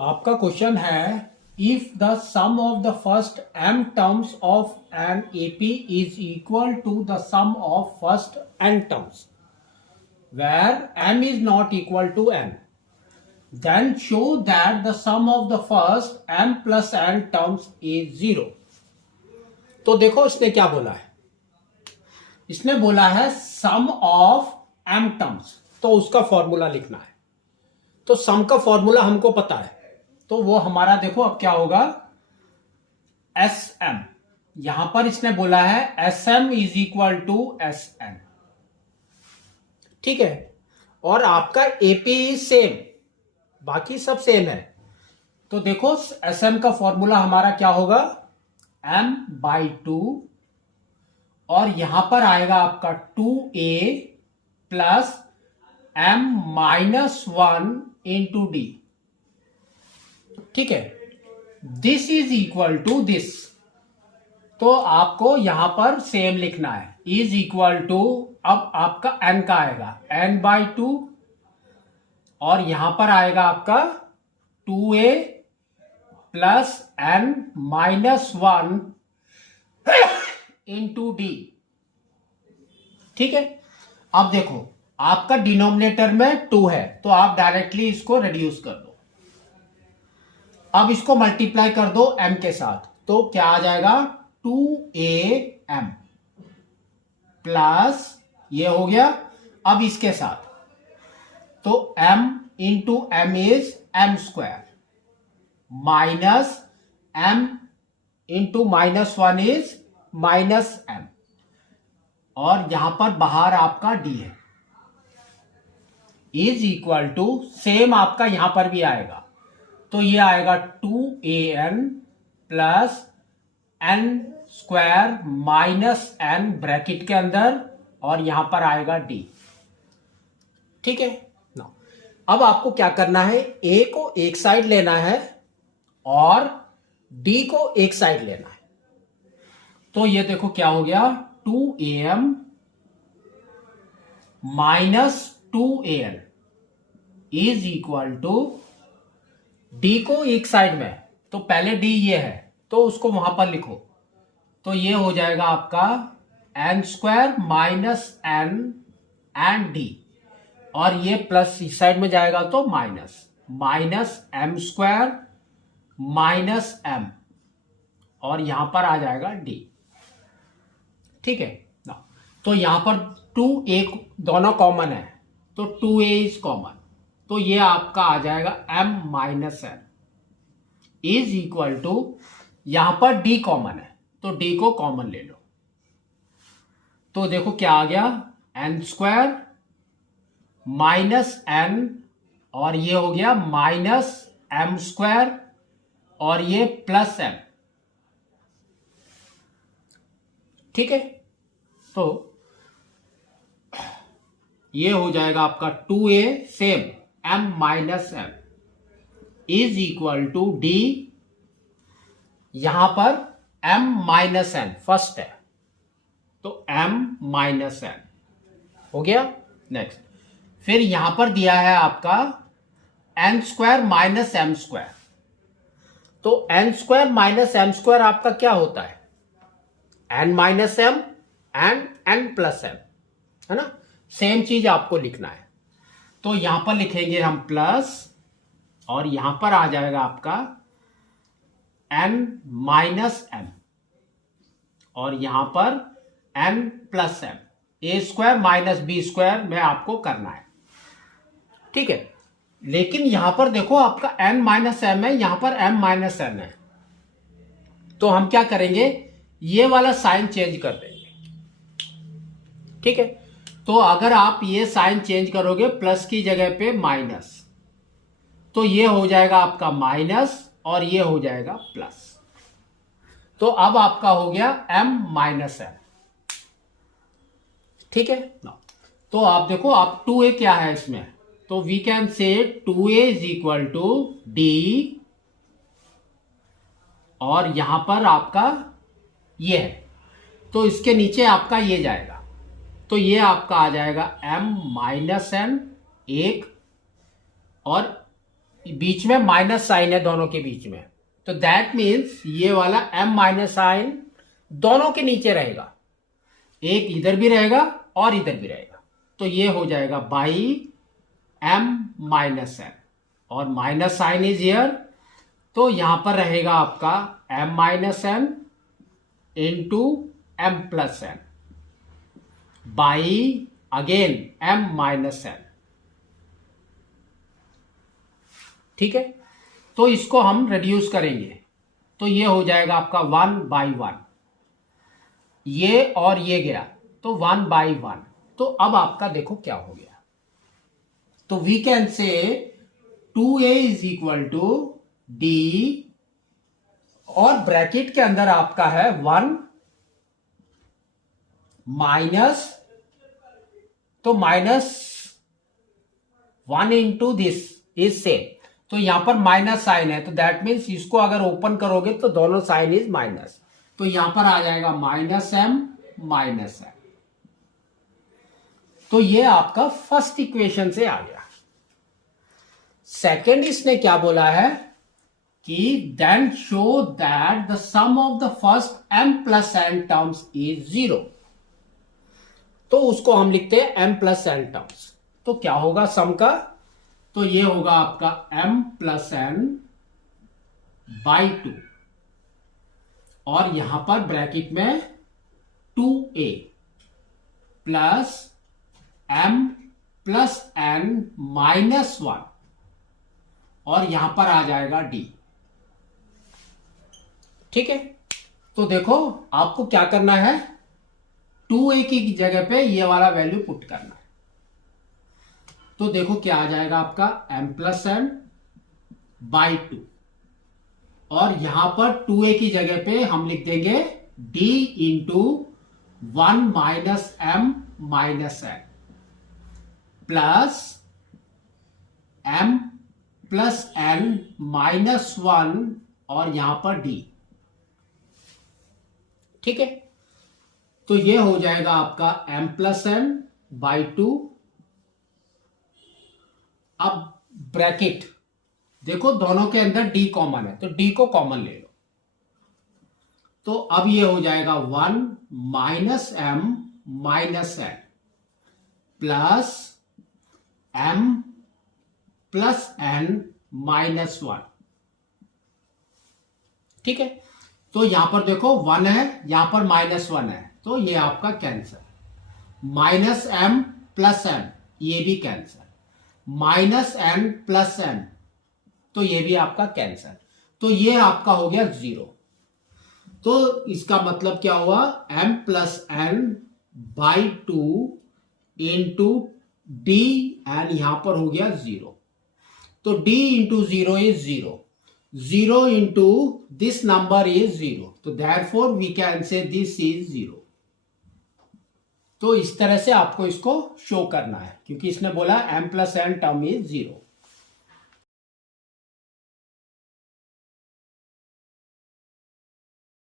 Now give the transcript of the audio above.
आपका क्वेश्चन है if the sum of the first m terms of an AP is equal to the sum of first n terms where m is not equal to n, then show that the sum of the first m plus n terms is 0. तो देखो इसने क्या बोला है, इसने बोला है सम of m terms, तो उसका फॉर्मूला लिखना है। तो सम का फॉर्मूला हमको पता है, तो वो हमारा देखो अब क्या होगा, एस एम। यहां पर इसने बोला है S M is equal to S N, ठीक है। और आपका एपी सेम, बाकी सब सेम है। तो देखो एस एम का फॉर्मूला हमारा क्या होगा, एम बाई टू, और यहां पर आएगा आपका 2a plus m minus 1 into d, ठीक है। This is equal to this, तो आपको यहां पर सेम लिखना है, इज इक्वल टू, अब आपका n का आएगा n बाई टू, और यहां पर आएगा आपका 2a plus n minus 1 into d, ठीक है। अब देखो आपका डिनोमिनेटर में 2 है, तो आप डायरेक्टली इसको रिड्यूस कर दो। अब इसको मल्टीप्लाई कर दो m के साथ, तो क्या आ जाएगा 2am प्लस ये हो गया। अब इसके साथ तो m into m is m square minus m into minus 1 is minus m, और यहां पर बाहर आपका d है, इज इक्वल टू सेम आपका यहां पर भी आएगा, तो ये आएगा 2an plus n square minus n bracket के अंदर, और यहां पर आएगा d, ठीक है ना। अब आपको क्या करना है, a को एक साइड लेना है और d को एक साइड लेना है। तो ये देखो क्या हो गया, 2am minus 2an is equal to, d को एक साइड में, तो पहले डी ये है तो उसको वहां पर लिखो, तो ये हो जाएगा आपका n square minus n and d, और ये प्लस इस साइड में जाएगा तो minus, minus m square minus m, और यहां पर आ जाएगा डी, ठीक है ना। तो यहां पर 2a दोनों कॉमन है, तो 2a इज कॉमन, तो ये आपका आ जाएगा m minus n is equal to, यहां पर d कॉमन है तो d को कॉमन ले लो, तो देखो क्या आ गया, n स्क्वायर माइनस n, और ये हो गया माइनस m स्क्वायर, और ये प्लस m, ठीक है। तो ये हो जाएगा आपका 2a same m minus m is equal to d, यहां पर m माइनस n फर्स्ट है, तो m माइनस n हो गया। नेक्स्ट फिर यहां पर दिया है आपका n square minus m square, तो n square minus m square आपका क्या होता है, n minus m and n plus m, है ना। सेम चीज आपको लिखना है, तो यहां पर लिखेंगे हम प्लस, और यहां पर आ जाएगा आपका n माइनस m, और यहां पर n प्लस m, ए स्क्वायर माइनस बी स्क्वायर में आपको करना है, ठीक है। लेकिन यहां पर देखो आपका n माइनस m है, यहां पर m माइनस n है, तो हम क्या करेंगे, ये वाला साइन चेंज कर देंगे, ठीक है। तो अगर आप ये साइन चेंज करोगे, प्लस की जगह पे माइनस, तो ये हो जाएगा आपका माइनस, और ये हो जाएगा प्लस, तो अब आपका हो गया m माइनस m, ठीक है ना। तो आप देखो आप 2a क्या है इसमें, तो we can say 2a is equal to d, और यहां पर आपका ये है, तो इसके नीचे आपका ये जाएगा, तो ये आपका आ जाएगा m माइनस n एक, और बीच में माइनस साइन है दोनों के बीच में, तो दैट मीन्स ये वाला m माइनस साइन दोनों के नीचे रहेगा, एक इधर भी रहेगा और इधर भी रहेगा, तो ये हो जाएगा बाई m माइनस n, और माइनस साइन इज हियर, तो यहां पर रहेगा आपका m minus n into m plus n by again m minus n। ठीक है, तो इसको हम रिड्यूस करेंगे, तो ये हो जाएगा आपका 1/1, ये और ये गया तो 1/1। तो अब आपका देखो क्या हो गया, तो we can say 2a is equal to d, और ब्रैकेट के अंदर आपका है 1 माइनस, तो -1 इंटू दिस इज सेम, तो यहां पर माइनस साइन है, तो दैट मीन्स इसको अगर ओपन करोगे तो दोनों साइन इज माइनस, तो यहां पर आ जाएगा -m माइनस m। तो ये आपका फर्स्ट इक्वेशन से आ गया। सेकेंड इसने क्या बोला है कि then show that the sum of the first m plus n terms is 0, तो उसको हम लिखते हैं m प्लस n टर्म्स। तो क्या होगा सम का, तो ये होगा आपका m प्लस n बाई 2, और यहां पर ब्रैकेट में 2a plus m plus n minus 1, और यहां पर आ जाएगा d। ठीक है, तो देखो आपको क्या करना है, 2a की जगह पे ये वाला वैल्यू पुट करना है, तो देखो क्या आ जाएगा आपका m प्लस n बाई 2, और यहां पर 2a की जगह पे हम लिख देंगे d into 1 minus m minus n plus m plus n minus 1, और यहां पर d। ठीक है, तो ये हो जाएगा आपका m प्लस n बाई 2। अब ब्रैकेट देखो दोनों के अंदर d कॉमन है, तो d को कॉमन ले लो, तो अब ये हो जाएगा 1 minus m minus n plus m plus n minus 1। ठीक है, तो यहां पर देखो 1 है, यहां पर -1 है, तो ये आपका cancer, minus m plus n ये भी cancer, minus n plus n तो ये भी आपका कैंसर, तो ये आपका हो गया 0। तो इसका मतलब क्या हुआ, m plus n by 2 into d, and यहां पर हो गया 0, तो d into 0 is 0, 0 into this number is 0, तो therefore we can say this is 0। तो इस तरह से आपको इसको शो करना है, क्योंकि इसने बोला m plus n term is 0।